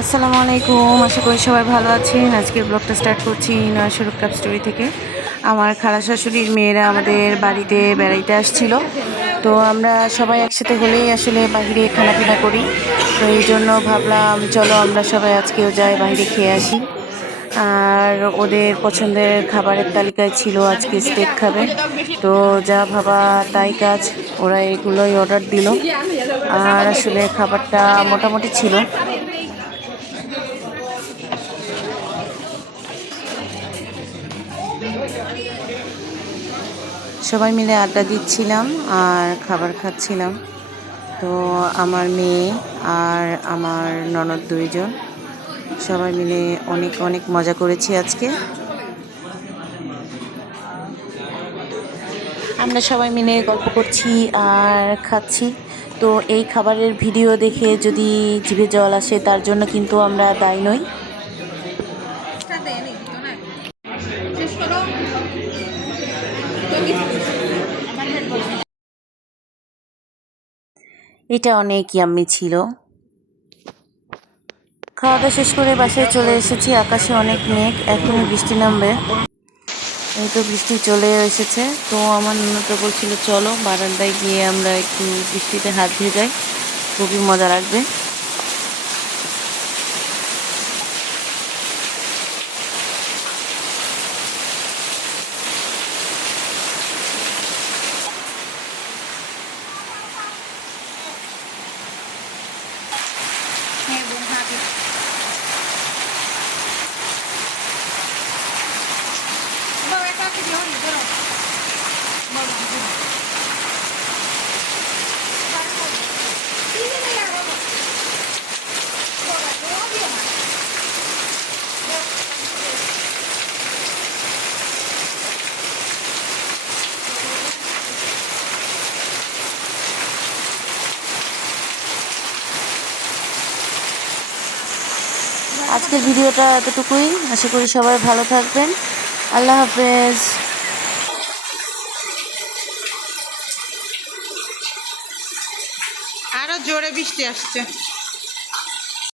আসসালামু আলাইকুম, আশা করি সবাই ভালো আছেন। আজকের ব্লগটা স্টার্ট করছি নয় স্বরূপ কাপ স্টোরি থেকে। আমার খালা শাশুড়ির মেয়েরা আমাদের বাড়িতে বেড়াইতে আসছিল। তো আমরা সবাই একসাথে হলেই আসলে বাইরে খানাপিনা করি। তো এই জন্য ভাবলাম, চলো আমরা সবাই আজকেও যাই বাইরে খেয়ে আসি। আর ওদের পছন্দের খাবারের তালিকায় ছিল আজকে স্টেক খাবে। তো যা ভাবা তাই কাজ, ওরা এগুলোই অর্ডার দিল। আর আসলে খাবারটা মোটামুটি ছিল। সবাই মিলে আড্ডা দিচ্ছিলাম আর খাবার খাচ্ছিলাম। তো আমার মেয়ে আর আমার ননদ দুইজন, সবাই মিলে অনেক অনেক মজা করেছি আজকে। আমরা সবাই মিলে গল্প করছি আর খাচ্ছি। তো এই খাবারের ভিডিও দেখে যদি জিভে জল আসে, তার জন্য কিন্তু আমরা দায়ী নই। এটা অনেক ইয়াম্মি ছিল। খাওয়া দাওয়া শেষ করে বাসায় চলে এসেছি। আকাশে অনেক মেঘ, এখনই বৃষ্টি নামবে। এই তো বৃষ্টি চলে এসেছে। তো আমার ননদটা বলছিল চলো বারান্দায় গিয়ে আমরা একটু বৃষ্টিতে হাত ধুয়ে যাই। খুবই মজা লাগবে। আজকের ভিডিওটা এতটুকুই। আশা করি সবাই ভালো থাকবেন। আল্লাহ হাফেজ। আরও জোরে বৃষ্টি আসছে।